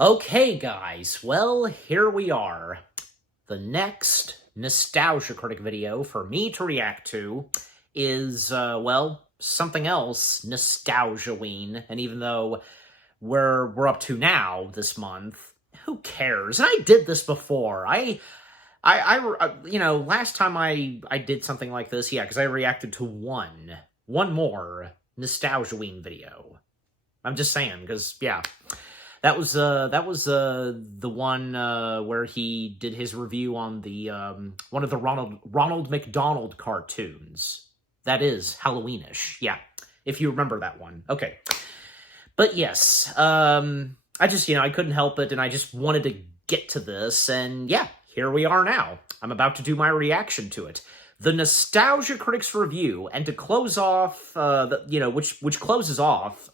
Okay, guys, well, here we are. The next Nostalgia Critic video for me to react to is, well, something else Nostalgia-ween. And even though we're up to now this month, who cares? And I did this before. Last time I did something like this, yeah, because I reacted to one more Nostalgia-ween video. I'm just saying, because, yeah. That was the one where he did his review on the one of the Ronald McDonald cartoons. That is Halloweenish, yeah. If you remember that one, okay. But yes, I just I couldn't help it, and I just wanted to get to this, and yeah, here we are now. I'm about to do my reaction to it. The Nostalgia Critics review, and to close off, which closes off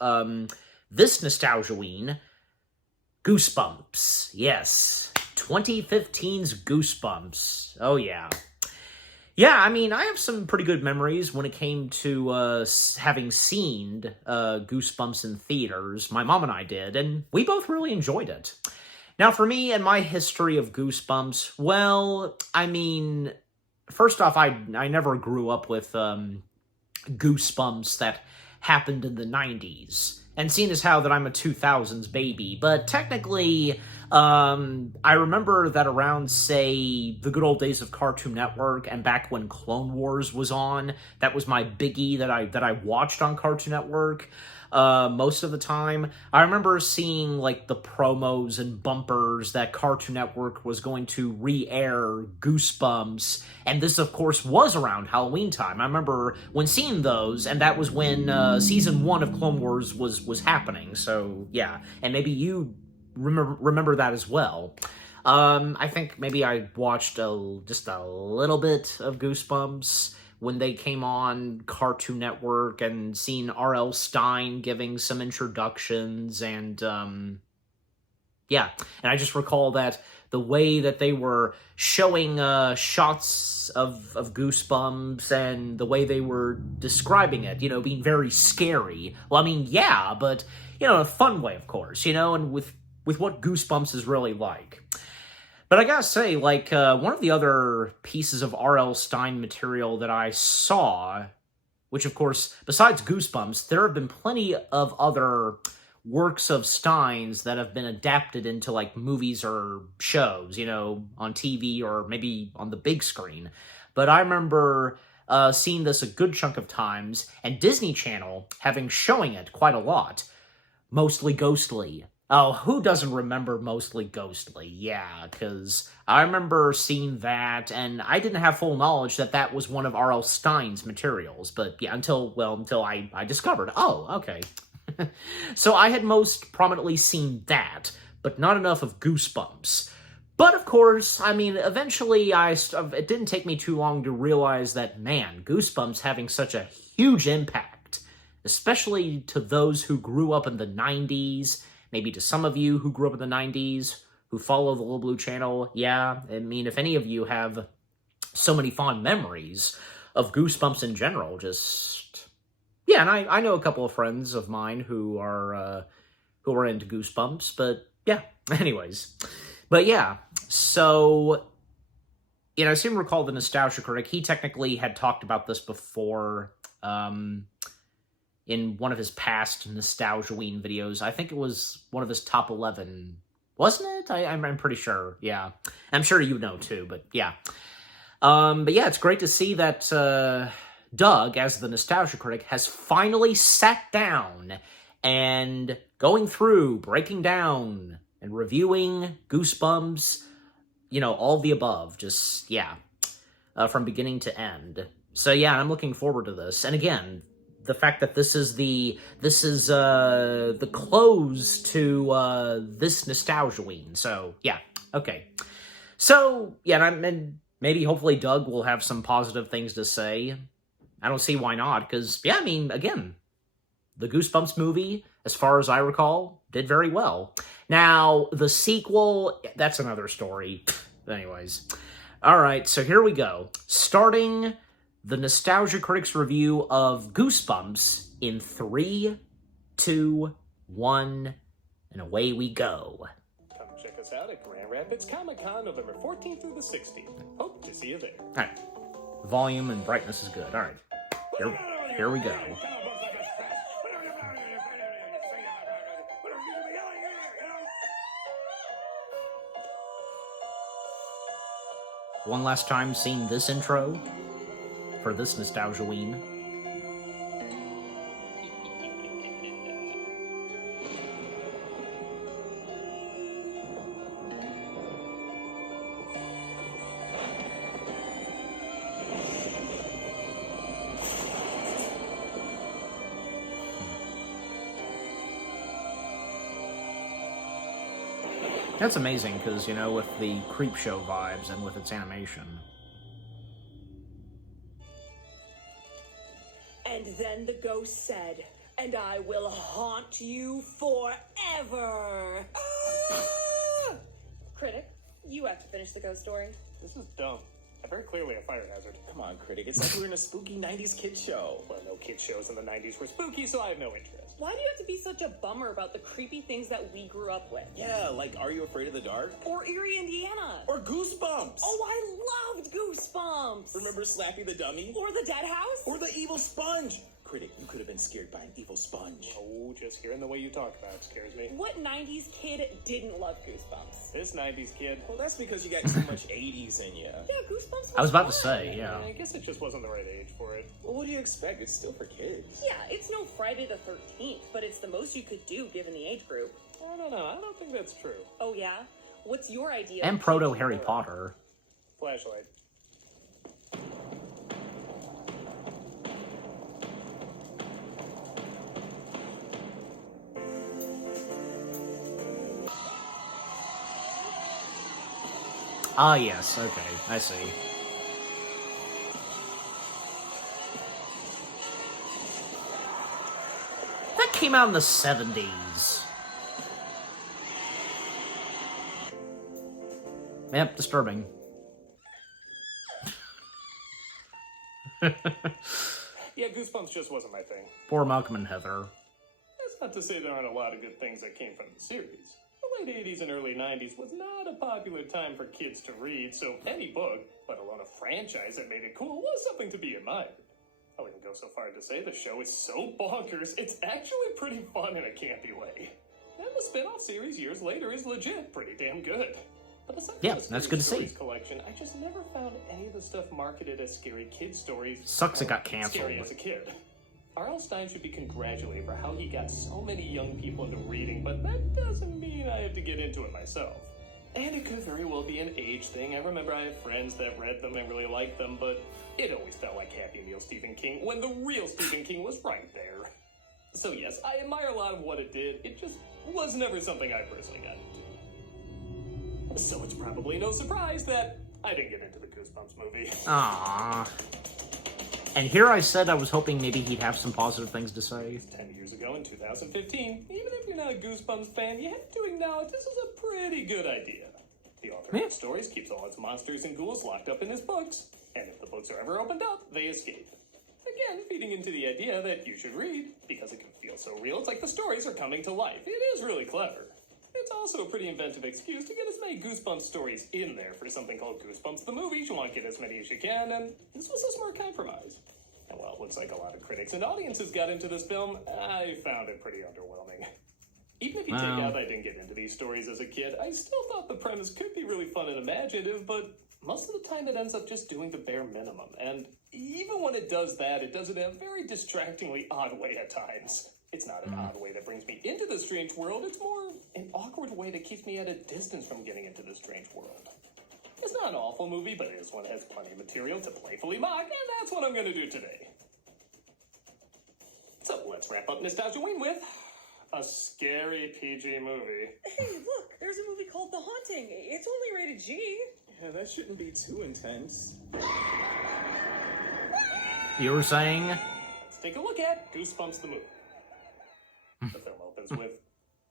this Nostalgia-ween. Goosebumps. Yes. 2015's Goosebumps. Oh, yeah. Yeah, I mean, I have some pretty good memories when it came to having seen Goosebumps in theaters. My mom and I did, and we both really enjoyed it. Now, for me and my history of Goosebumps, well, I mean, first off, I never grew up with Goosebumps that happened in the 90s. And seeing as how that I'm a 2000s baby, but technically, I remember that around, say, the good old days of Cartoon Network, and back when Clone Wars was on, that was my biggie that I watched on Cartoon Network most of the time. I remember seeing, like, the promos and bumpers that Cartoon Network was going to re-air Goosebumps, and this, of course, was around Halloween time. I remember when seeing those, and that was when Season 1 of Clone Wars was happening, so, yeah. And maybe you remember that as well. I think maybe I watched just a little bit of Goosebumps when they came on Cartoon Network, and seen R.L. Stine giving some introductions, and, yeah. And I just recall that the way that they were showing shots of Goosebumps, and the way they were describing it, being very scary. Well, I mean, yeah, but, in a fun way, of course, and with what Goosebumps is really like. But I gotta say, like, one of the other pieces of R.L. Stine material that I saw, which, of course, besides Goosebumps, there have been plenty of other works of Stine's that have been adapted into, like, movies or shows, on TV or maybe on the big screen. But I remember seeing this a good chunk of times, and Disney Channel showing it quite a lot. Mostly Ghostly. Oh, who doesn't remember Mostly Ghostly? Yeah, because I remember seeing that, and I didn't have full knowledge that that was one of R.L. Stine's materials, but yeah, until I discovered, oh, okay. So I had most prominently seen that, but not enough of Goosebumps. But of course, I mean, eventually it didn't take me too long to realize that, man, Goosebumps having such a huge impact, especially to those who grew up in the 90s, maybe to some of you who grew up in the 90s, who follow the Little Blue Channel. Yeah, I mean, if any of you have so many fond memories of Goosebumps in general, just... Yeah, and I know a couple of friends of mine who are into Goosebumps, but yeah, anyways. But yeah, so, I seem to recall the Nostalgia Critic, he technically had talked about this before, in one of his past Nostalgia-ween videos. I think it was one of his top 11, wasn't it? I'm pretty sure, yeah. I'm sure you know, too, but yeah. But yeah, it's great to see that Doug, as the Nostalgia Critic, has finally sat down and going through, breaking down, and reviewing Goosebumps, all the above, just, yeah, from beginning to end. So yeah, I'm looking forward to this. And again, the fact that this is the close to this Nostalgia-ween. So yeah, okay. So yeah, and maybe hopefully Doug will have some positive things to say. I don't see why not, because yeah, I mean, again, the Goosebumps movie, as far as I recall, did very well. Now the sequel, that's another story. Anyways, all right, so here we go. Starting the Nostalgia Critics review of Goosebumps in 3, 2, 1, and away we go. us out at Grand Rapids Comic-Con November 14th through the 16th. Hope to see you there. All right. Volume and brightness is good. All right. Here we go. One last time seeing this intro for this Nostalgia-ween. That's amazing, because, you know, with the Creepshow vibes and with its animation. And then the ghost said, "And I will haunt you forever." Ah! Critic, you have to finish the ghost story. This is dumb. Very clearly a fire hazard. Come on, Critic. It's like we're in a spooky 90s kids show. Well, no kids shows in the 90s were spooky, so I have no interest. Why do you have to be such a bummer about the creepy things that we grew up with? Yeah, like Are You Afraid of the Dark? Or Erie, Indiana. Or Goosebumps! Oh, I loved Goosebumps! Remember Slappy the Dummy? Or the Dead House? Or the Evil Sponge! Critic, you could have been scared by an evil sponge. Oh, just hearing the way you talk about it scares me. What 90s kid didn't love Goosebumps? This 90s kid. Well, that's because you got so much 80s in you. Yeah, Goosebumps I was about to fun. say, yeah. I guess it just wasn't the right age for it. Well, what do you expect? It's still for kids. Yeah, it's no Friday the 13th, but it's the most you could do given the age group. I don't know. I don't think that's true. Oh, yeah? What's your idea? And proto-Harry Potter. Flashlight. Ah, yes, okay, I see. That came out in the 70s. Yep, disturbing. Yeah, Goosebumps just wasn't my thing. Poor Malcolm and Heather. That's not to say there aren't a lot of good things that came from the series. The late 80s and early 90s was not a popular time for kids to read, so any book, let alone a franchise that made it cool, was something to be admired. I wouldn't go so far as to say the show is so bonkers, it's actually pretty fun in a campy way. And the spin-off series years later is legit pretty damn good. But aside from Yeah, the that's Scary good to Stories see. collection, I just never found any of the stuff marketed as scary kid stories. Sucks it got canceled. Scary as a kid. R.L. Stine should be congratulated for how he got so many young people into reading, but that doesn't mean I have to get into it myself. And it could very well be an age thing. I remember I have friends that read them and really liked them, but it always felt like Happy Meal Stephen King when the real Stephen King was right there. So yes, I admire a lot of what it did. It just was never something I personally got into. So it's probably no surprise that I didn't get into the Goosebumps movie. Aww. And here I said I was hoping maybe he'd have some positive things to say. 10 years ago in 2015, even if you're not a Goosebumps fan, you have to acknowledge this is a pretty good idea. The author of the stories keeps all its monsters and ghouls locked up in his books, and if the books are ever opened up, they escape. Again, feeding into the idea that you should read, because it can feel so real, it's like the stories are coming to life. It is really clever. It's also a pretty inventive excuse to get as many Goosebumps stories in there for something called Goosebumps the Movie. You want to get as many as you can, and this was a smart compromise. And while it looks like a lot of critics and audiences got into this film, I found it pretty underwhelming. Even if you take out I didn't get into these stories as a kid, I still thought the premise could be really fun and imaginative, but most of the time it ends up just doing the bare minimum. And even when it does that, it does it in a very distractingly odd way at times. It's not an odd way that brings me into the strange world, it's more an awkward way that keeps me at a distance from getting into the strange world. It's not an awful movie, but it is one that has plenty of material to playfully mock, and that's what I'm going to do today. So let's wrap up Nostalgia-ween with a scary PG movie. Hey, look, there's a movie called The Haunting. It's only rated G. Yeah, that shouldn't be too intense. You were saying? Let's take a look at Goosebumps the movie. The film opens with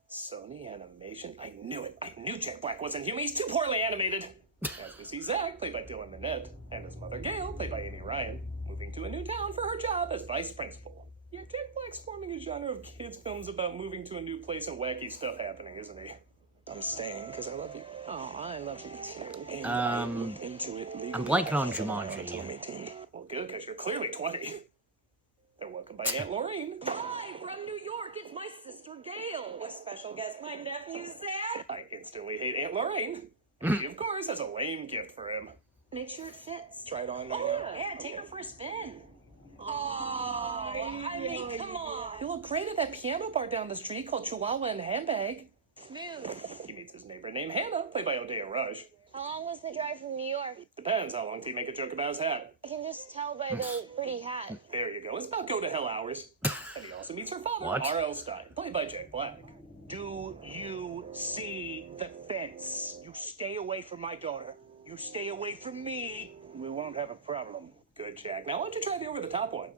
Sony Animation. I knew it. I knew Jack Black wasn't human. He's too poorly animated. As we see Zach, played by Dylan Minnette, and his mother Gail, played by Amy Ryan, moving to a new town for her job as vice principal. Yeah, Jack Black's forming a genre of kids' films about moving to a new place and wacky stuff happening, isn't he? I'm staying because I love you. Oh, I love you too. And I looked into it legally. I'm blanking on until Jumanji. I'm 18. Well, good, because you're clearly 20. They're welcomed by Aunt Lorraine. Hi, from New York, it's my sister Gail. A special guest, my nephew Zach. I instantly hate Aunt Lorraine. She, of course, has a lame gift for him. Make sure it fits. Try it on right Oh, now. yeah, take her for a spin. Oh, I mean, come on. You look great at that piano bar down the street called Chihuahua and Handbag. Smooth. He meets his neighbor named Hannah, played by Odea Rush. How long was the drive from New York? Depends how long do you make a joke about his hat. I can just tell by the pretty hat. There you go. It's about go to hell hours. And he also meets her father, What? R.L. Stein, played by Jack Black. Do you see the fence? You stay away from my daughter. You stay away from me. We won't have a problem. Good, Jack. Now why don't you try the over-the-top one?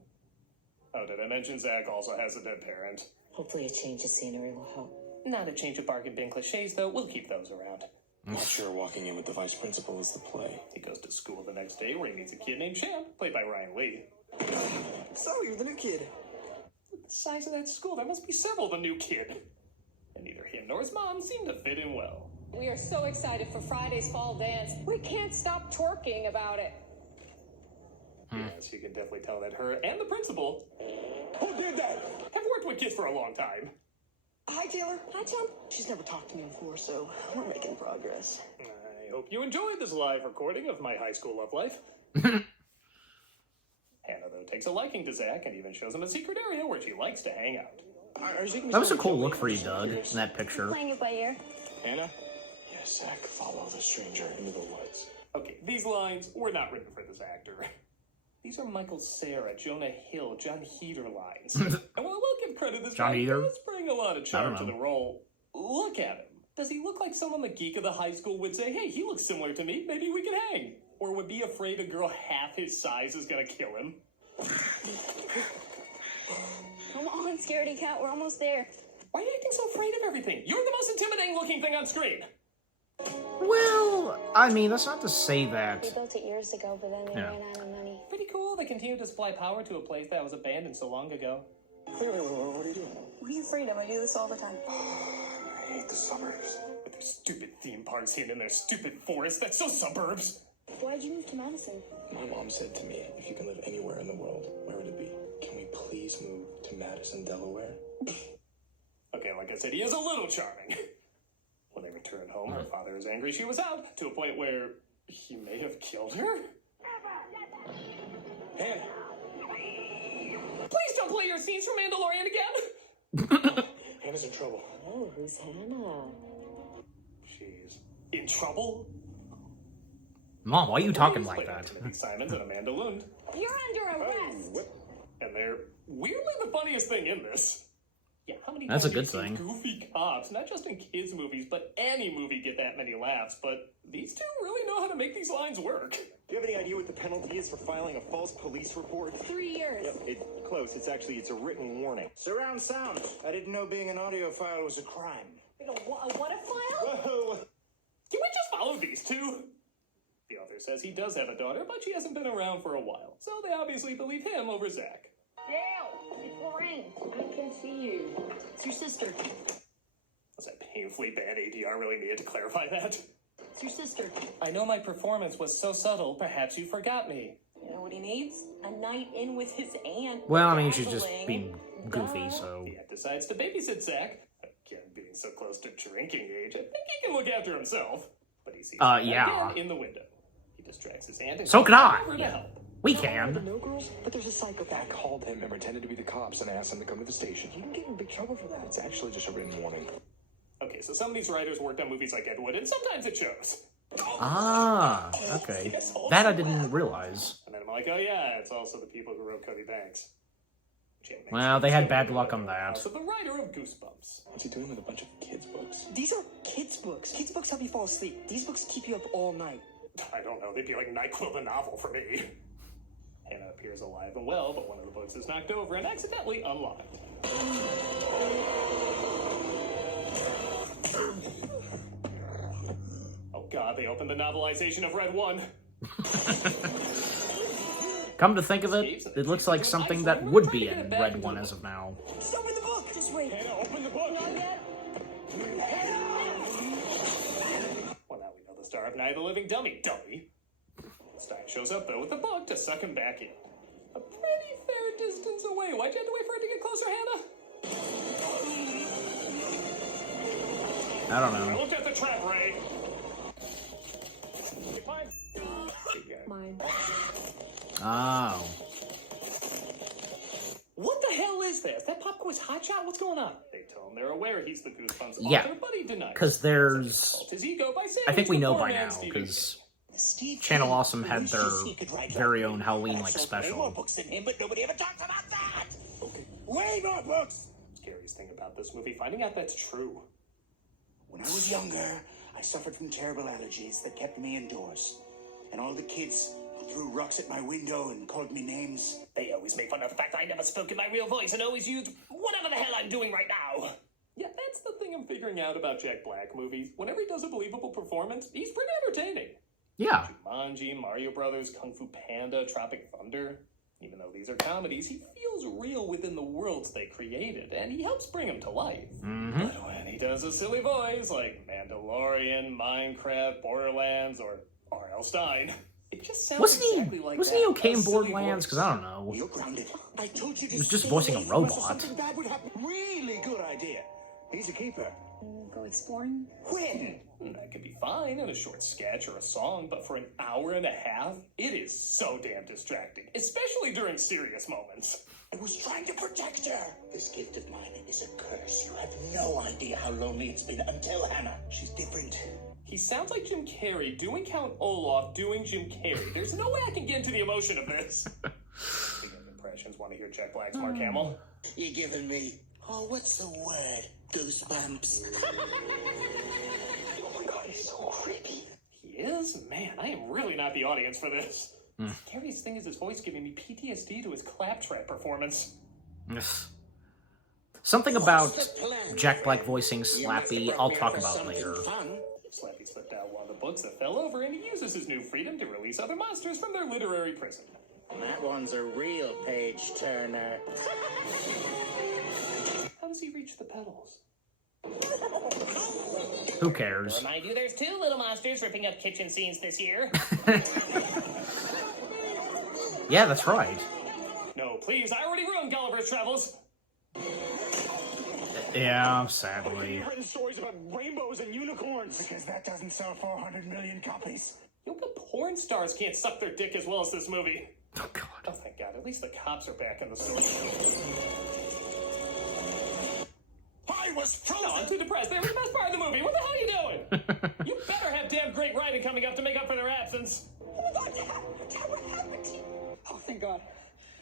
Oh, did I mention Zach also has a dead parent? Hopefully a change of scenery will help. Not a change of bargain bin cliches, though. We'll keep those around. I'm not sure walking in with the vice principal is the play. He goes to school the next day where he meets a kid named Champ, played by Ryan Lee. So, you're the new kid. With the size of that school, there must be several of the new kid. And neither him nor his mom seem to fit in well. We are so excited for Friday's fall dance. We can't stop twerking about it. Yes, you can definitely tell that her and the principal Who did that? have worked with kids for a long time. Hi, Taylor. Hi, Chum. She's never talked to me before, so we're making progress. I hope you enjoyed this live recording of my high school love life. Hannah, though, takes a liking to Zach and even shows him a secret area where she likes to hang out. That was a cool look for you, Doug, in that picture. Playing it by ear. Hannah? Yes, Zach, follow the stranger into the woods. Okay, these lines were not written for this actor. These are Michael Cera, Jonah Hill, John Heder lines. And while I will give credit, this John guy Heder? does bring a lot of I charm don't to know. the role. Look at him. Does he look like someone the geek of the high school would say, hey, he looks similar to me, maybe we can hang? Or would be afraid a girl half his size is gonna kill him? Come on, scaredy cat, we're almost there. Why are you acting so afraid of everything? You're the most intimidating looking thing on screen. Well, I mean, that's not to say We that. built it years ago, but then we Yeah. ran out of money. Pretty cool. They continue to supply power to a place that was abandoned so long ago. Clearly, what are you doing? What are you afraid of? I do this all the time. I hate the suburbs. With their stupid theme parks hidden in their stupid forest. That's so suburbs. Why'd you move to Madison? My mom said to me, if you can live anywhere in the world, where would it be? Can we please move to Madison, Delaware? Okay, like I said, he is a little charming. When they return home, her father is angry she was out, to a point where he may have killed her. Hannah! Please don't play your scenes from Mandalorian again! Hannah's in trouble. Oh, who's Hannah? She's in trouble? Mom, why are you talking Please like play that? Timothy Simons and Amanda Lund. You're under arrest. And they're weirdly the funniest thing in this. Yeah, how many That's a times good have you thing. seen goofy cops, not just in kids' movies, but any movie get that many laughs, but these two really know how to make these lines work. Do you have any idea what the penalty is for filing a false police report? 3 years. Yep, it's close. It's a written warning. Surround sound. I didn't know being an audiophile was a crime. What a file? Whoa! Can we just follow these two? The author says he does have a daughter, but she hasn't been around for a while, so they obviously believe him over Zach. Gail, it's Lorraine. I can see you. It's your sister. Was that painfully bad ADR really needed to clarify that? It's your sister. I know my performance was so subtle, perhaps you forgot me. You know what he needs? A night in with his aunt. Well, I mean, she's just Dazzling. being goofy, so. The aunt decides to babysit Zach. Again, being so close to drinking age, I think he can look after himself. But he sees her yeah. again in the window. He distracts his aunt and So could I. over to help. We can. No girls, but there's a psychopath. I called him and pretended to be the cops and asked him to come to the station. You can get in big trouble for that. It's actually just a written warning. Okay, so some of these writers worked on movies like Ed Wood, and sometimes it shows. Ah, okay. That I didn't realize. And then I'm like, oh yeah, it's also the people who wrote Cody Banks. Well, they had bad luck on that. So the writer of Goosebumps. What's he doing with a bunch of kids' books? These are kids' books. Kids' books help you fall asleep. These books keep you up all night. I don't know, they'd be like NyQuil the novel for me. Hannah appears alive and well, but one of the books is knocked over and accidentally unlocked. Oh god, they opened the novelization of Red 1. Come to think of it, it looks like something that would be in Red 1 as of now. Stop in the book! Just wait. Hannah, open the book! Not yet. Night of the Living Dummy. Stein shows up, though, with the book to suck him back in. A pretty fair distance away. Why'd you have to wait for it to get closer, Hannah? I don't know. I looked at the trap, Ray. Mine. Oh. What the hell is this? That popcorn's hotshot? What's going on? They tell him they're aware he's the Goosebumps Yeah. author, but he denies. Because there's... His ego by saying I think we he's know the by poor man now, Stephen because King. Channel Awesome had their very own Halloween-like More special. books than him, but nobody ever talks about that. Okay. Way more books. Scariest thing about this movie, finding out that's true. When I was younger, I suffered from terrible allergies that kept me indoors. And all the kids threw rocks at my window and called me names. They always make fun of the fact I never spoke in my real voice and always used whatever the hell I'm doing right now. Yeah, that's the thing I'm figuring out about Jack Black movies. Whenever he does a believable performance, he's pretty entertaining. Yeah. Jumanji, Mario Brothers, Kung Fu Panda, Tropic Thunder. Even though these are comedies, he feels real within the worlds they created, and he helps bring them to life. Mm-hmm. But when he does a silly voice like Mandalorian, Minecraft, Borderlands, or R.L. Stein, it just sounds exactly like Wasn't he okay in a silly Borderlands? voice. Because I don't know. You're grounded. I told you to He was just stay voicing a away from us or robot. Something bad would happen. Really good idea. He's a keeper. Go exploring? When? That could be fine in a short sketch or a song, but for an hour and a half, it is so damn distracting, especially during serious moments. I was trying to protect her. This gift of mine is a curse. You have no idea how lonely it's been until Hannah. She's different. He sounds like Jim Carrey doing Count Olaf doing Jim Carrey. There's no way I can get into the emotion of this. Speaking of impressions, want to hear Jack Black's Mark Hamill? You're giving me, oh, what's the word? Goosebumps. Oh my god, he's so creepy. He is? Man, I am really not the audience for this. The scariest thing is his voice giving me PTSD to his claptrap performance. Something about Jack Black voicing Slappy, I'll talk about later. Slappy slipped out one of the books that fell over, and he uses his new freedom to release other monsters from their literary prison. That one's a real page turner. How does he reach the pedals? Who cares? Remind you, there's 2 little monsters ripping up kitchen scenes this year. Yeah, that's right. No, please, I already ruined Gulliver's Travels. Yeah, sadly. You've written stories about rainbows and unicorns. Because that doesn't sell 400 million copies. Yoga porn stars can't suck their dick as well as this movie. Oh, God. Oh, thank God. At least the cops are back in the story. I was frozen. No, I'm too depressed. They were the best part of the movie. What the hell are you doing? You better have damn great writing coming up to make up for their absence. Oh my god, Dad! Dad, what happened to you? Oh, thank God.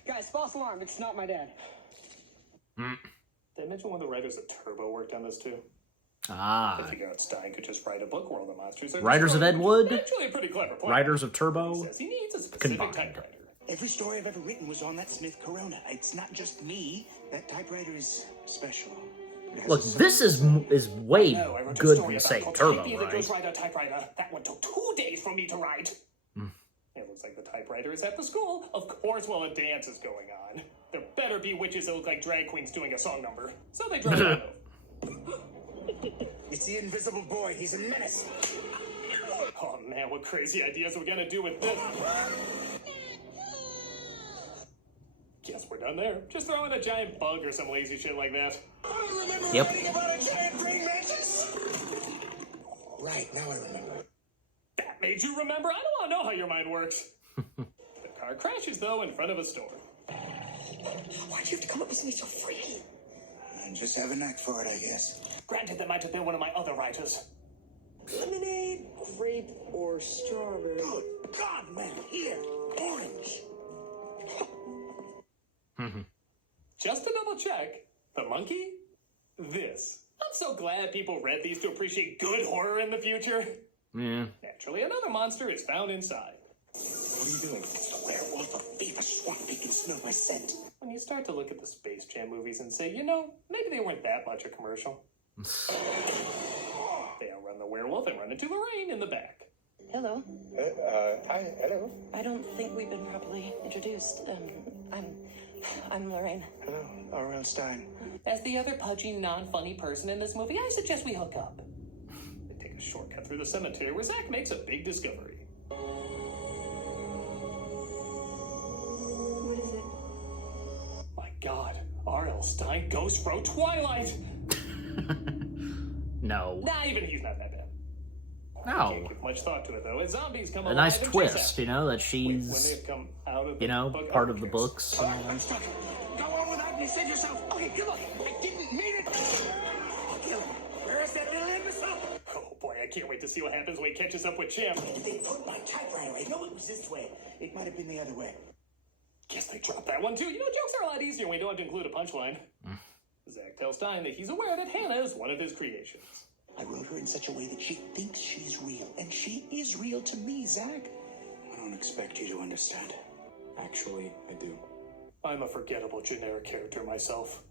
Guys, false alarm. It's not my dad. Did I mention one of the writers at Turbo worked on this too? I Ah. figure out Stein could just write a book where all the monsters are Writers of destroyed, Ed Wood? which is actually a pretty clever plan. Writers of He Turbo? says he needs a specific Combined. typewriter. Every story I've ever written was on that Smith Corona. It's not just me. That typewriter is special. It has Look, a soul. this is way No, I wrote a good story than, about say, called Turbo, Typey the right? Ghostwriter typewriter. That one took 2 days for me to write. It looks like the typewriter is at the school. Of course, while a dance is going on. There better be witches that look like drag queens doing a song number. So they drop it off. It's the invisible boy. He's a menace. Oh man, what crazy ideas are we gonna do with this? Guess we're done there. Just throw in a giant bug or some lazy shit like that. I remember Yep. writing about a giant green mantis. Right, now I remember. That made you remember? I don't want to know how your mind works. The car crashes, though, in front of a store. Why'd you have to come up with something so freaky? I just have a knack for it, I guess. Granted, that might have been one of my other writers. Lemonade, grape, or strawberry? Good God, man. Here, orange. Just to double check, the monkey? This. I'm so glad people read these to appreciate good horror in the future. Yeah. Naturally, another monster is found inside. What are you doing? It's the werewolf of Beaver Swamp. He can smell my scent. When you start to look at the Space Jam movies and say, you know, maybe they weren't that much a commercial. They outrun the werewolf and run into Lorraine in the back. Hello. Hi, hello. I don't think we've been properly introduced. I'm Lorraine. Hello, R.L. Stein. As the other pudgy, non-funny person in this movie, I suggest we hook up. They take a shortcut through the cemetery where Zach makes a big discovery. What is it? My God, R.L. Stine Ghost wrote Twilight! No. Nah, even he's not that bad. No. Can't give much thought to it though. As zombies come A alive nice and chase twist, after you know, that When she's, they come out of the you know, book, part oh, of the yes. books. All right, I'm stuck. Go on without me, save yourself. Okay, good luck. I didn't mean it. I'll kill him. Where is that little imbecile? Oh boy, I can't wait to see what happens when he catches up with Champ. They put my typewriter. I know it was this way. It might have been the other way. Guess they dropped that one too. You know, jokes are a lot easier when you don't have to include a punchline. Zach tells Stein that he's aware that Hannah is one of his creations. I wrote her in such a way that she thinks she's real, and she is real to me, Zach. I don't expect you to understand. Actually, I do. I'm a forgettable generic character myself.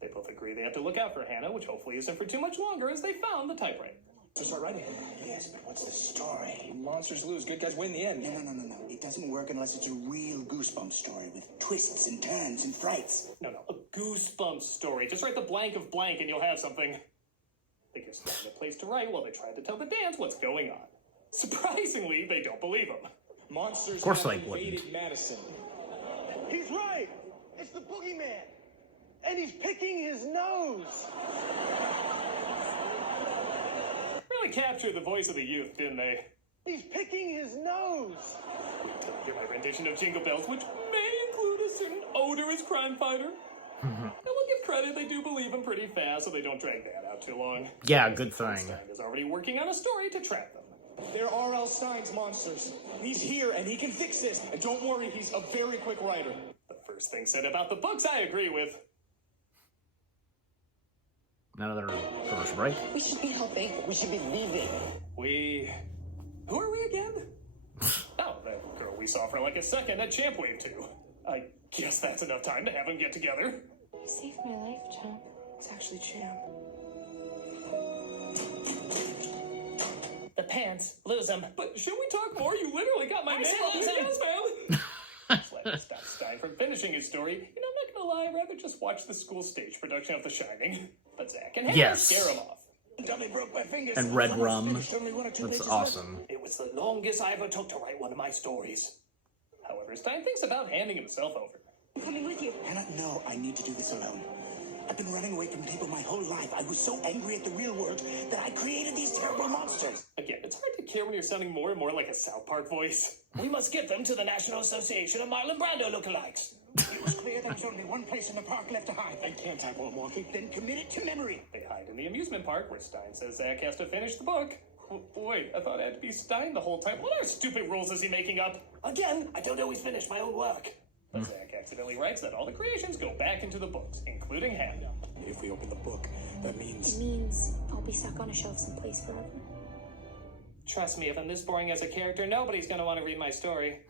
They both agree they have to look out for Hannah, which hopefully isn't for too much longer as they found the typewriter. So start writing. Yes, but what's the story? Monsters lose, good guys win in the end. No. It doesn't work unless it's a real Goosebumps story with twists and turns and frights. No, a Goosebumps story. Just write the blank of blank and you'll have something. They give Stein a place to write while they try to tell the dance what's going on. Surprisingly, they don't believe him. Monsters Of course have they wouldn't. invaded Madison. He's right. It's the boogeyman. And he's picking his nose. Really captured the voice of the youth, didn't they? He's picking his nose. Wait till you hear my rendition of Jingle Bells, which may include a certain odorous crime fighter. And we'll give credit, they do believe him pretty fast, so they don't drag that out too long. Yeah, good thing. Stein is already working on a story to track them. They're R.L. Stein's monsters. He's here and he can fix this. And don't worry, he's a very quick writer. The first thing said about the books I agree with. Another commercial break. We should be helping. We should be leaving. Who are we again? Oh, that girl we saw for like a second at Champ Wave 2. I guess that's enough time to have them get together. You saved my life, Champ. It's actually Champ. The pants, lose them. But should we talk more? You literally got my name on lose the 'em. yes, man. Let's stop Stein from finishing his story. You know, I'm not gonna lie, I'd rather just watch the school stage production of The Shining. But Zach and Hannah Yes. scare him off. Dummy broke my fingers. And Red Almost Rum. finished, only 1 or 2 That's pages awesome. It was the longest I ever took to write one of my stories. However, Stein thinks about handing himself over. I'm coming with you. Hannah, no, I need to do this alone. I've been running away from people my whole life. I was so angry at the real world that I created these terrible monsters. Again, it's hard to care when you're sounding more and more like a South Park voice. We must get them to the National Association of Marlon Brando lookalikes. It was clear there was only one place in the park left to hide. I can't type while I'm walking. Then commit it to memory. They hide in the amusement park where Stein says Zach has to finish the book. Wait, I thought it had to be Stein the whole time. What other stupid rules is he making up? Again, I don't always finish my own work. But Zach accidentally writes that all the creations go back into the books, including Hannah. If we open the book, that It means... means I'll be stuck on a shelf someplace forever. Trust me, if I'm this boring as a character, nobody's gonna want to read my story.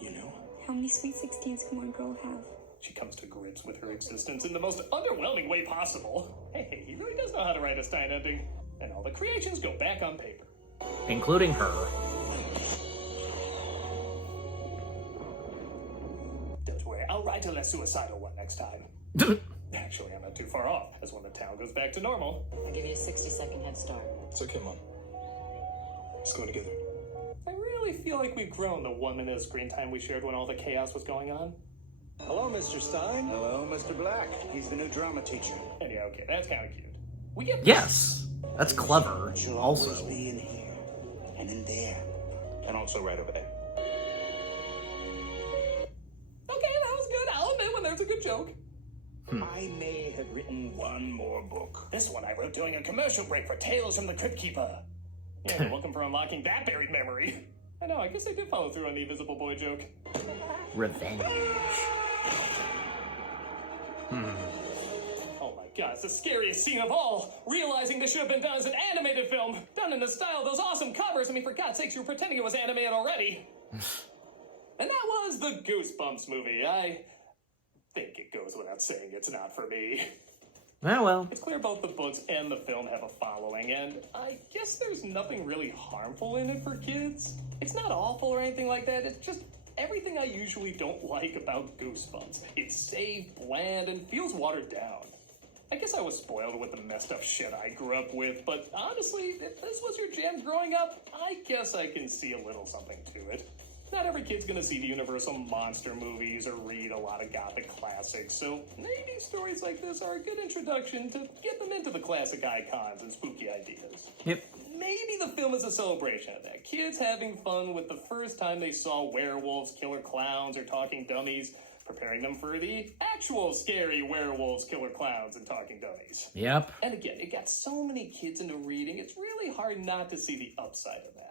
You know? How many sweet 16s can one girl have? She comes to grips with her existence in the most underwhelming way possible. Hey, he really does know how to write a Stein ending. And all the creations go back on paper. Including her. Don't worry, I'll write a less suicidal one next time. Actually, I'm not too far off, as when the town goes back to normal. I'll give you a 60-second head start. It's okay, Mom. Let's go together. I really feel like we've grown the 1 minute of screen time we shared when all the chaos was going on. Hello, Mr. Stein. Hello, Mr. Black. He's the new drama teacher. And yeah, okay, that's kind of cute. We get Yes. That's clever. She'll Also. always be in here. And in there. And also right over there. Okay, that was good. I'll admit when there's a good joke. I may have written one more book. This one I wrote during a commercial break for Tales from the Crypt Keeper. Yeah, we're looking for unlocking that buried memory. I know, I guess I did follow through on the Invisible Boy joke. Revenge. Oh my god, it's the scariest scene of all! Realizing this should have been done as an animated film! Done in the style of those awesome covers! I mean, for God's sakes, you were pretending it was animated already! And that was the Goosebumps movie. I think it goes without saying it's not for me. Well. It's clear both the books and the film have a following, and I guess there's nothing really harmful in it for kids. It's not awful or anything like that, it's just everything I usually don't like about Goosebumps. It's safe, bland, and feels watered down. I guess I was spoiled with the messed up shit I grew up with, but honestly, if this was your jam growing up, I guess I can see a little something to it. Not every kid's gonna see the Universal monster movies or read a lot of gothic classics, so maybe stories like this are a good introduction to get them into the classic icons and spooky ideas. Yep. Maybe the film is a celebration of that. Kids having fun with the first time they saw werewolves, killer clowns, or talking dummies, preparing them for the actual scary werewolves, killer clowns, and talking dummies. Yep. And again, it got so many kids into reading, it's really hard not to see the upside of that.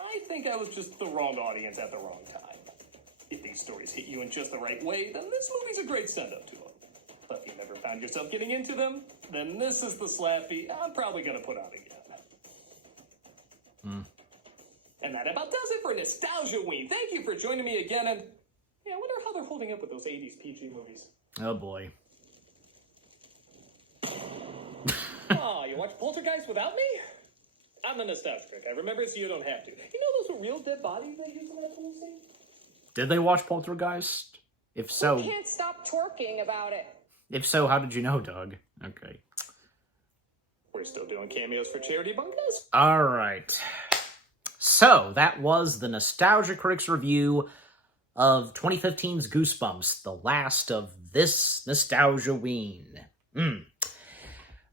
I think I was just the wrong audience at the wrong time. If these stories hit you in just the right way, then this movie's a great send-up to them. But if you never found yourself getting into them, then this is the slappy I'm probably gonna put on again. And that about does it for Nostalgia Ween. Thank you for joining me again, and yeah, I wonder how they're holding up with those 80s PG movies. Oh boy. Aw, you watch Poltergeist without me? I'm the Nostalgia Critic. I remember so you don't have to. You know those were real dead bodies they used in that pool scene? Did they watch Poltergeist? If so... You can't stop twerking about it. If so, how did you know, Doug? Okay. We're still doing cameos for Charity Bunkas? Alright. So, that was the Nostalgia Critics review of 2015's Goosebumps, the last of this Nostalgia Ween.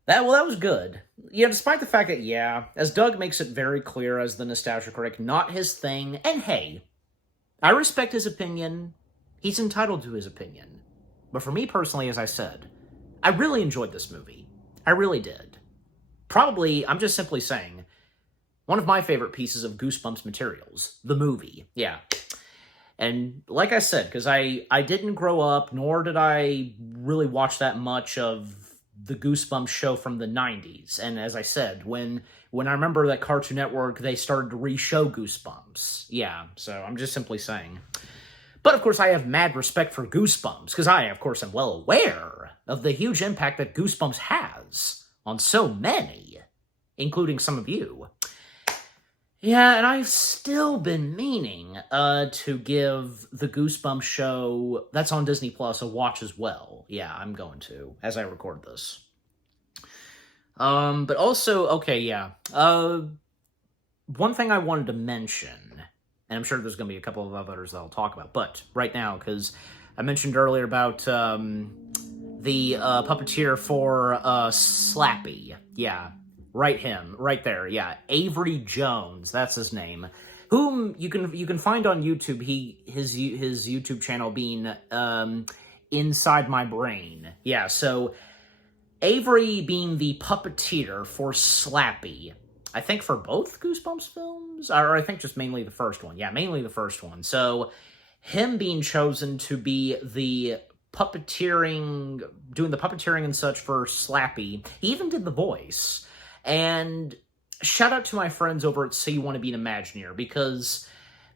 That was good. Yeah, despite the fact that, yeah, as Doug makes it very clear as the Nostalgia Critic, not his thing, and hey, I respect his opinion. He's entitled to his opinion. But for me personally, as I said, I really enjoyed this movie. I really did. Probably, I'm just simply saying, one of my favorite pieces of Goosebumps materials. The movie. Yeah. And like I said, because I didn't grow up, nor did I really watch that much of the Goosebumps show from the 90s. And as I said, when I remember that Cartoon Network, they started to re-show Goosebumps. Yeah, so I'm just simply saying. But of course, I have mad respect for Goosebumps, because I, of course, am well aware of the huge impact that Goosebumps has on so many, including some of you. Yeah, and I've still been meaning to give the Goosebumps show that's on Disney Plus a watch as well. Yeah, I'm going to, as I record this. But also, okay, yeah. One thing I wanted to mention, and I'm sure there's going to be a couple of others that I'll talk about, but right now, because I mentioned earlier about the puppeteer for Slappy. Yeah. Right there, yeah. Avery Jones, that's his name. Whom you can find on YouTube, his YouTube channel being Inside My Brain. Yeah, so Avery being the puppeteer for Slappy. I think for both Goosebumps films? Or I think just mainly the first one. Yeah, mainly the first one. So him being chosen to be the puppeteering, doing the puppeteering and such for Slappy. He even did the voice. And shout out to my friends over at So You Want to Be an Imagineer, because,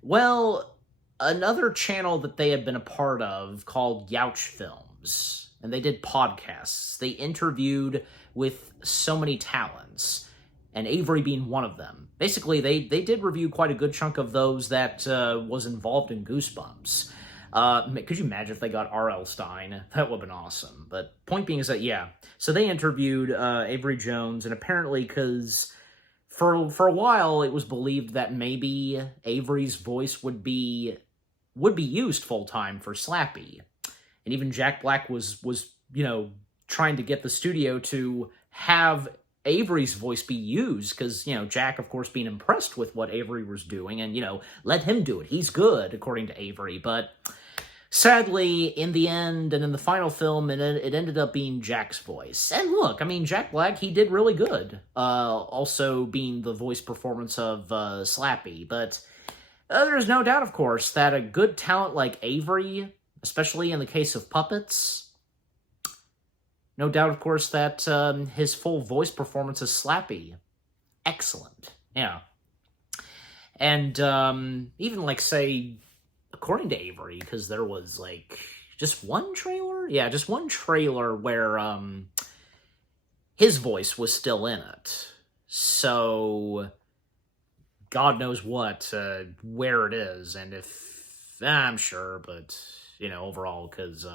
well, another channel that they had been a part of called Youch Films, and they did podcasts. They interviewed with so many talents, and Avery being one of them. Basically, they did review quite a good chunk of those that was involved in Goosebumps. Could you imagine if they got R.L. Stine? That would have been awesome. But point being is that, yeah. So they interviewed Avery Jones, and apparently because for a while it was believed that maybe Avery's voice would be used full-time for Slappy. And even Jack Black was trying to get the studio to have Avery's voice be used, because, Jack, of course, being impressed with what Avery was doing, and, let him do it. He's good, according to Avery, but sadly, in the end, and in the final film, it ended up being Jack's voice. And look, I mean, Jack Black, he did really good, also being the voice performance of Slappy, but there's no doubt, of course, that a good talent like Avery, especially in the case of puppets, no doubt, of course, that his full voice performance is Slappy. Excellent. Yeah. And even, say, according to Avery, because there was, just one trailer? Yeah, just one trailer where his voice was still in it. So, God knows where it is, and if... I'm sure, but, overall, because,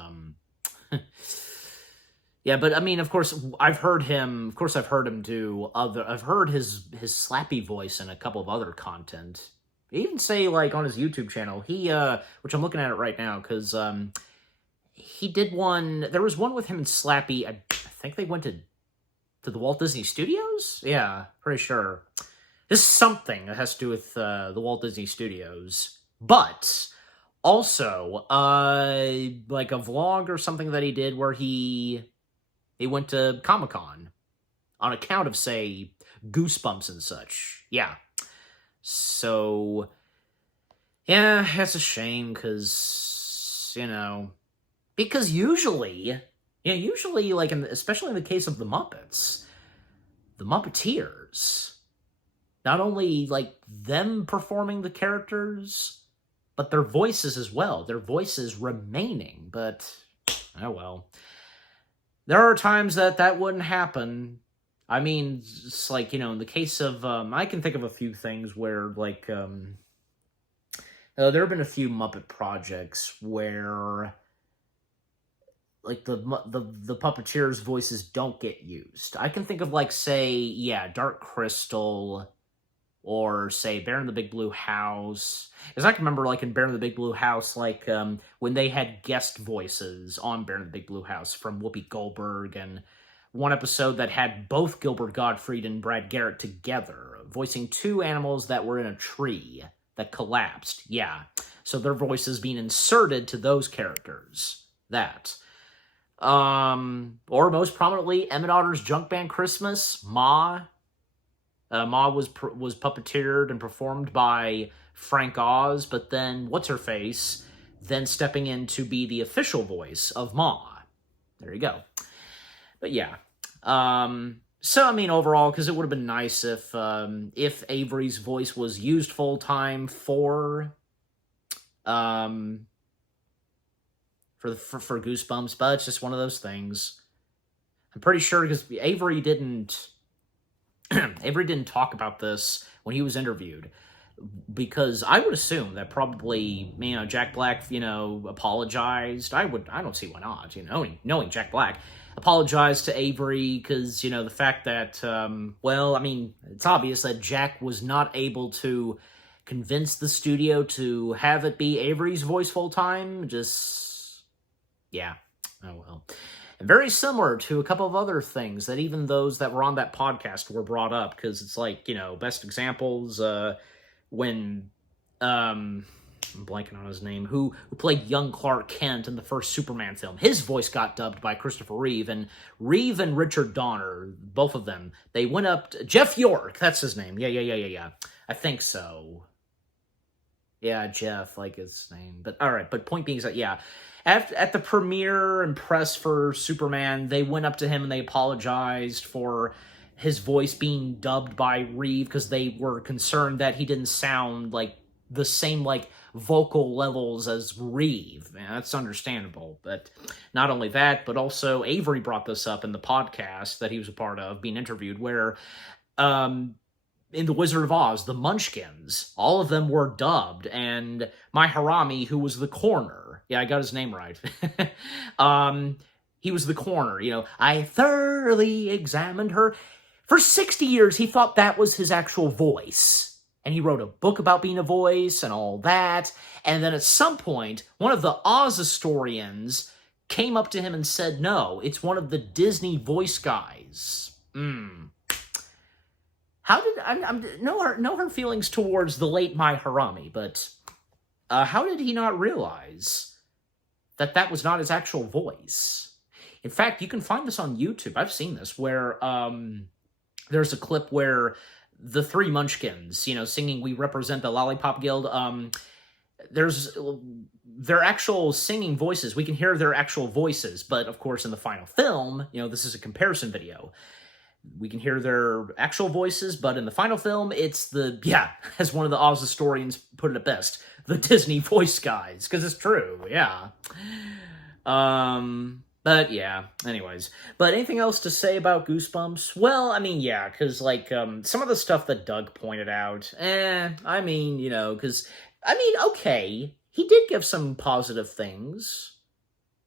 Yeah, but I mean, of course, I've heard him do other. I've heard his slappy voice in a couple of other content. Even say like on his YouTube channel, which I'm looking at it right now because he did one. There was one with him and Slappy. I think they went to the Walt Disney Studios. Yeah, pretty sure. This is something that has to do with the Walt Disney Studios, but also like a vlog or something that he did where he went to Comic-Con on account of, say, Goosebumps and such. Yeah. So, yeah, it's a shame because, because usually, like, especially in the case of the Muppets, the Muppeteers, not only, like, them performing the characters, but their voices as well. Their voices remaining, but, oh well. There are times that wouldn't happen. I mean, it's like, in the case of, I can think of a few things where, like, there have been a few Muppet projects where, like, the Puppeteers' voices don't get used. I can think of, like, say, yeah, Dark Crystal, or, say, Bear in the Big Blue House. Because I can remember, like, in Bear in the Big Blue House, like, when they had guest voices on Bear in the Big Blue House from Whoopi Goldberg, and one episode that had both Gilbert Gottfried and Brad Garrett together, voicing two animals that were in a tree that collapsed. Yeah. So their voices being inserted to those characters. That. Or most prominently, Emmett Otter's Junk Band Christmas, Ma. Ma was puppeteered and performed by Frank Oz, but then what's-her-face then stepping in to be the official voice of Ma. There you go. But yeah. So, I mean, overall, because it would have been nice if Avery's voice was used full-time for Goosebumps, but it's just one of those things. I'm pretty sure because Avery didn't talk about this when he was interviewed, because I would assume that probably, Jack Black, apologized. I don't see why not, knowing Jack Black, apologized to Avery because, the fact that, well, I mean, it's obvious that Jack was not able to convince the studio to have it be Avery's voice full-time. Just, yeah, oh well. And very similar to a couple of other things that even those that were on that podcast were brought up, because it's like, best examples, when, I'm blanking on his name, who played young Clark Kent in the first Superman film. His voice got dubbed by Christopher Reeve, and Richard Donner, both of them, they went up to Jeff York, that's his name, yeah, I think so. Yeah, Jeff, like his name, but alright, but point being is that, yeah, at the premiere and press for Superman, they went up to him and they apologized for his voice being dubbed by Reeve because they were concerned that he didn't sound like the same like vocal levels as Reeve. Man, that's understandable. But not only that, but also Avery brought this up in the podcast that he was a part of, being interviewed, where in The Wizard of Oz, the Munchkins, all of them were dubbed, and My Harami, who was the coroner, yeah, I got his name right, he was the coroner, I thoroughly examined her. For 60 years, he thought that was his actual voice, and he wrote a book about being a voice and all that, and then at some point, one of the Oz historians came up to him and said, no, it's one of the Disney voice guys. How did I know her feelings towards the late My Harami, but how did he not realize that that was not his actual voice? In fact, you can find this on YouTube. I've seen this where there's a clip where the three Munchkins, singing "We Represent the Lollipop Guild." There's their actual singing voices. We can hear their actual voices, but of course, in the final film, this is a comparison video. We can hear their actual voices, but in the final film, it's as one of the Oz historians put it best, the Disney voice guys, because it's true, yeah. But yeah, anyways. But anything else to say about Goosebumps? Well, I mean, yeah, because, like, some of the stuff that Doug pointed out, because, he did give some positive things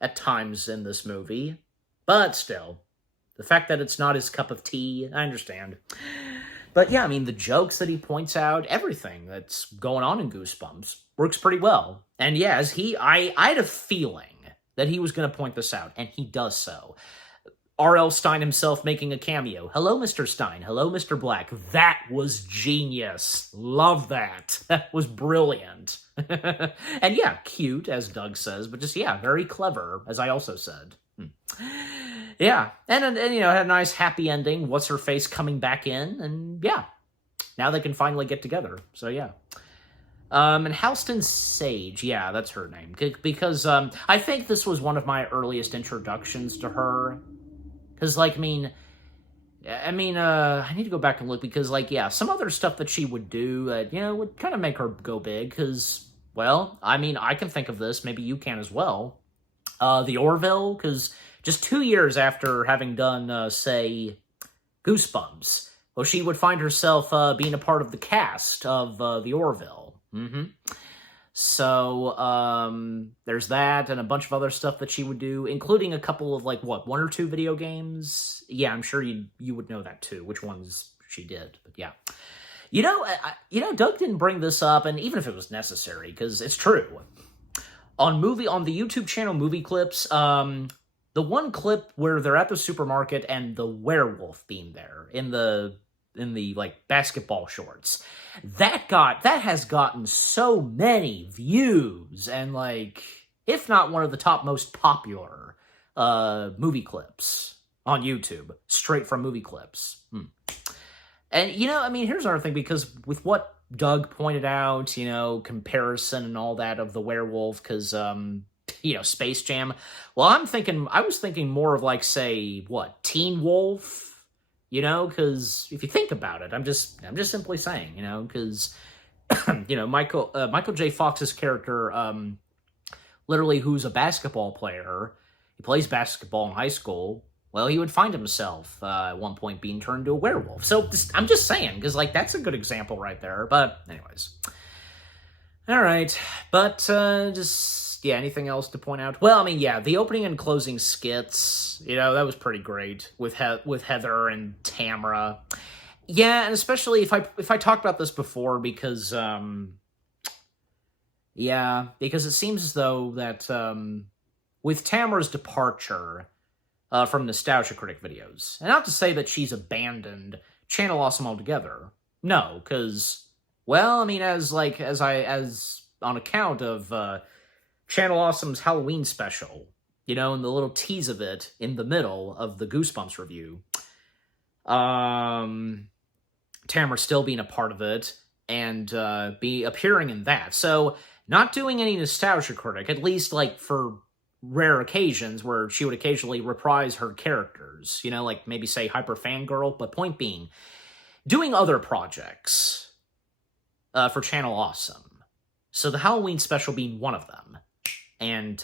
at times in this movie. But still, the fact that it's not his cup of tea, I understand. But yeah, I mean, the jokes that he points out, everything that's going on in Goosebumps works pretty well. And yeah, I had a feeling that he was going to point this out, and he does so. R.L. Stine himself making a cameo. Hello, Mr. Stine. Hello, Mr. Black. That was genius. Love that. That was brilliant. And yeah, cute, as Doug says, but just, yeah, very clever, as I also said. Yeah, and you know, had a nice happy ending. What's-her-face coming back in, and yeah, now they can finally get together. So yeah. And Halston Sage, yeah, that's her name. Because I think this was one of my earliest introductions to her. Because, like, I mean, I need to go back and look because, like, yeah, some other stuff that she would do that, you know, would kind of make her go big. Because, well, I mean, I can think of this. Maybe you can as well. The Orville, because just 2 years after having done, say, Goosebumps, well, she would find herself being a part of the cast of the Orville. So, there's that, and a bunch of other stuff that she would do, including a couple of, like, what, 1 or 2 video games? Yeah, I'm sure you would know that, too, which ones she did, but yeah. You know, Doug didn't bring this up, and even if it was necessary, because it's true. On the YouTube channel Movie Clips, the one clip where they're at the supermarket and the werewolf being there in the like basketball shorts, that has gotten so many views and, like, if not one of the top most popular movie clips on YouTube, straight from Movie Clips. And, you know, I mean, here's another thing, because with what Doug pointed out, you know, comparison and all that of the werewolf, because, you know, Space Jam. Well, I was thinking more of, like, say, what, Teen Wolf? You know, because if you think about it, I'm just simply saying, you know, because, you know, Michael J. Fox's character, literally who's a basketball player, he plays basketball in high school, well, he would find himself at one point being turned into a werewolf. So I'm just saying, because, like, that's a good example right there. But anyways. All right. But yeah, anything else to point out? Well, I mean, yeah, the opening and closing skits, you know, that was pretty great with Heather and Tamara. Yeah, and especially if I talked about this before, because yeah, because it seems as though that with Tamara's departure from Nostalgia Critic videos, and not to say that she's abandoned Channel Awesome altogether. No, because, well, I mean, as on account of Channel Awesome's Halloween special, you know, and the little tease of it in the middle of the Goosebumps review. Tamara still being a part of it, and be appearing in that. So, not doing any Nostalgia Critic, at least, like, for rare occasions where she would occasionally reprise her characters, you know, like maybe say Hyper Fangirl, but point being, doing other projects for Channel Awesome. So the Halloween special being one of them. And,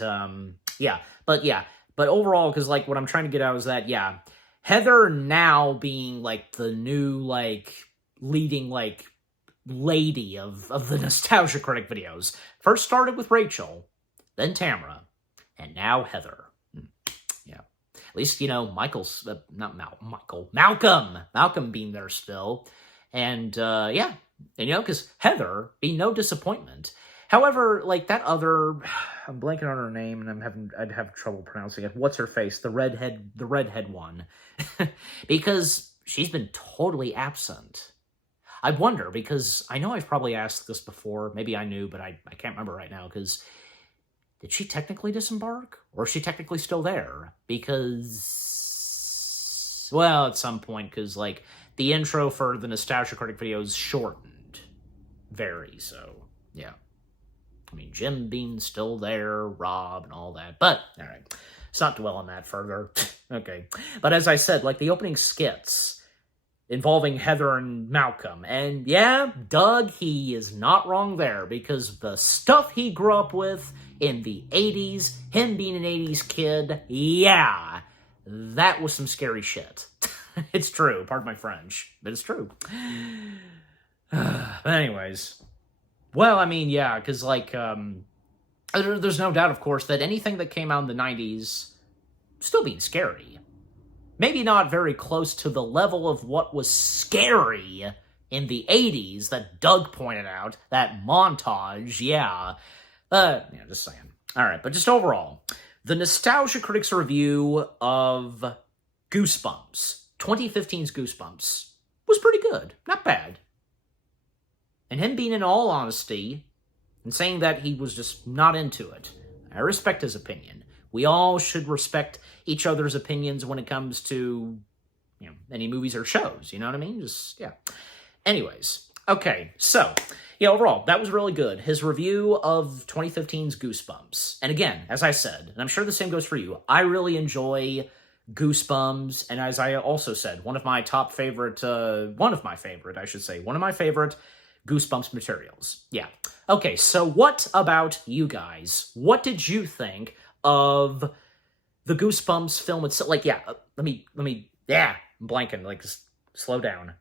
but overall, because, like, what I'm trying to get out is that, yeah, Heather now being, like, the new, like, leading, like, lady of the Nostalgia Critic videos. First started with Rachel, then Tamara, and now Heather. Yeah. At least, you know, Malcolm being there still. And, yeah, and, you know, because Heather being no disappointment. However, like, that other, I'm blanking on her name, and I'd have trouble pronouncing it. What's her face? The redhead one. Because she's been totally absent. I wonder, because I know I've probably asked this before. Maybe I knew, but I can't remember right now, because did she technically disembark? Or is she technically still there? Because, well, at some point, because, like, the intro for the Nostalgia Critic video is shortened. Very, so, yeah. I mean, Jim Bean's still there, Rob, and all that. But, all right, let's not dwell on that further. Okay. But as I said, like, the opening skits involving Heather and Malcolm. And, yeah, Doug, he is not wrong there, because the stuff he grew up with in the 80s, him being an 80s kid, yeah, that was some scary shit. It's true. Pardon my French, but it's true. But anyways... Well, I mean, yeah, because, like, there's no doubt, of course, that anything that came out in the 90s still being scary. Maybe not very close to the level of what was scary in the 80s that Doug pointed out, that montage, yeah. Just saying. All right, but just overall, the Nostalgia Critics review of Goosebumps, 2015's Goosebumps, was pretty good. Not bad. And him being in all honesty and saying that he was just not into it, I respect his opinion. We all should respect each other's opinions when it comes to, any movies or shows, you know what I mean? Anyways, okay, so, overall, that was really good. His review of 2015's Goosebumps. And again, as I said, and I'm sure the same goes for you, I really enjoy Goosebumps, and as I also said, one of my favorite Goosebumps materials. Yeah. Okay, so what about you guys? What did you think of the Goosebumps film itself? I'm blanking, just slow down.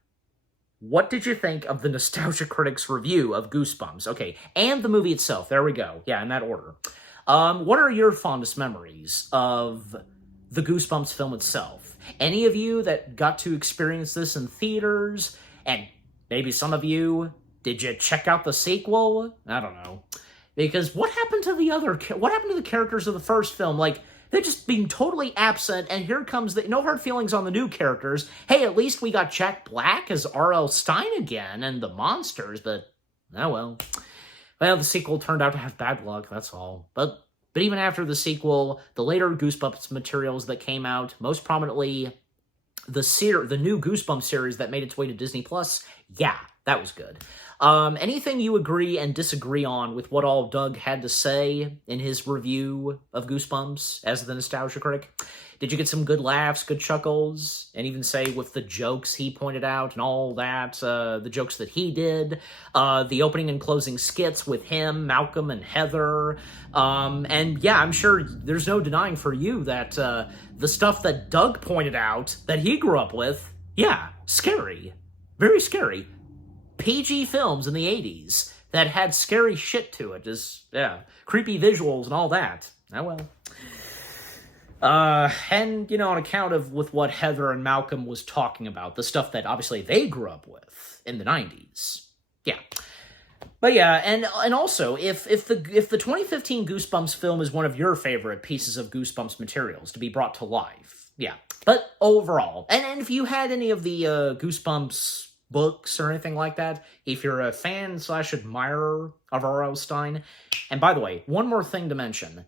What did you think of the Nostalgia Critics review of Goosebumps? Okay, and the movie itself. There we go. Yeah, in that order. What are your fondest memories of the Goosebumps film itself? Any of you that got to experience this in theaters? And maybe some of you, did you check out the sequel? I don't know. Because what happened to the characters of the first film? They're just being totally absent, and here comes no hard feelings on the new characters. Hey, at least we got Jack Black as R.L. Stine again, and the monsters, but, oh well. Well, the sequel turned out to have bad luck, that's all. But even after the sequel, the later Goosebumps materials that came out, most prominently the new Goosebumps series that made its way to Disney+, yeah, that was good. Anything you agree and disagree on with what all Doug had to say in his review of Goosebumps as the Nostalgia Critic? Did you get some good laughs, good chuckles, and even say with the jokes he pointed out and all that, the jokes that he did, the opening and closing skits with him, Malcolm, and Heather, and yeah, I'm sure there's no denying for you that the stuff that Doug pointed out that he grew up with, yeah, scary. Very scary. PG films in the 80s that had scary shit to it, creepy visuals and all that. Oh well. And, on account of with what Heather and Malcolm was talking about, the stuff that obviously they grew up with in the 90s. Yeah. But yeah, and also, if the 2015 Goosebumps film is one of your favorite pieces of Goosebumps materials to be brought to life, yeah. But overall, and if you had any of the Goosebumps books or anything like that, if you're a fan/admirer of R.L. Stine, and by the way, one more thing to mention.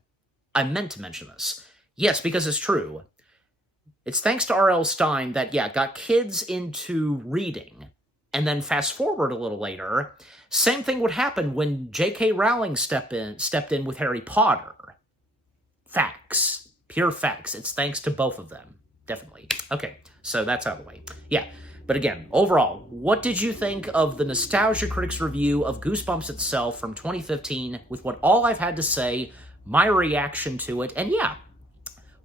I meant to mention this. Yes, because it's true. It's thanks to R.L. Stine that, got kids into reading. And then fast forward a little later, same thing would happen when J.K. Rowling stepped in with Harry Potter. Facts. Pure facts. It's thanks to both of them. Definitely. Okay, so that's out of the way. Yeah. But again, overall, what did you think of the Nostalgia Critics review of Goosebumps itself from 2015 with what all I've had to say, my reaction to it, and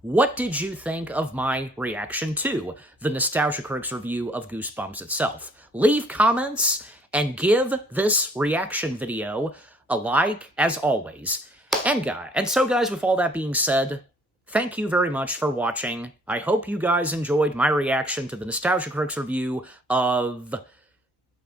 what did you think of my reaction to the Nostalgia Critics review of Goosebumps itself? Leave comments and give this reaction video a like, as always. And so guys, with all that being said, thank you very much for watching. I hope you guys enjoyed my reaction to the Nostalgia Critics review of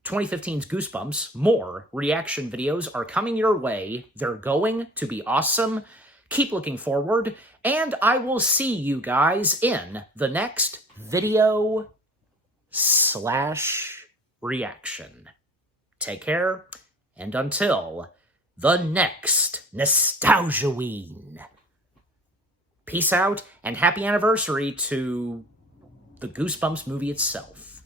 2015's Goosebumps. More reaction videos are coming your way. They're going to be awesome. Keep looking forward, and I will see you guys in the next video/reaction. Take care, and until the next Nostalgia-ween. Peace out, and happy anniversary to the Goosebumps movie itself.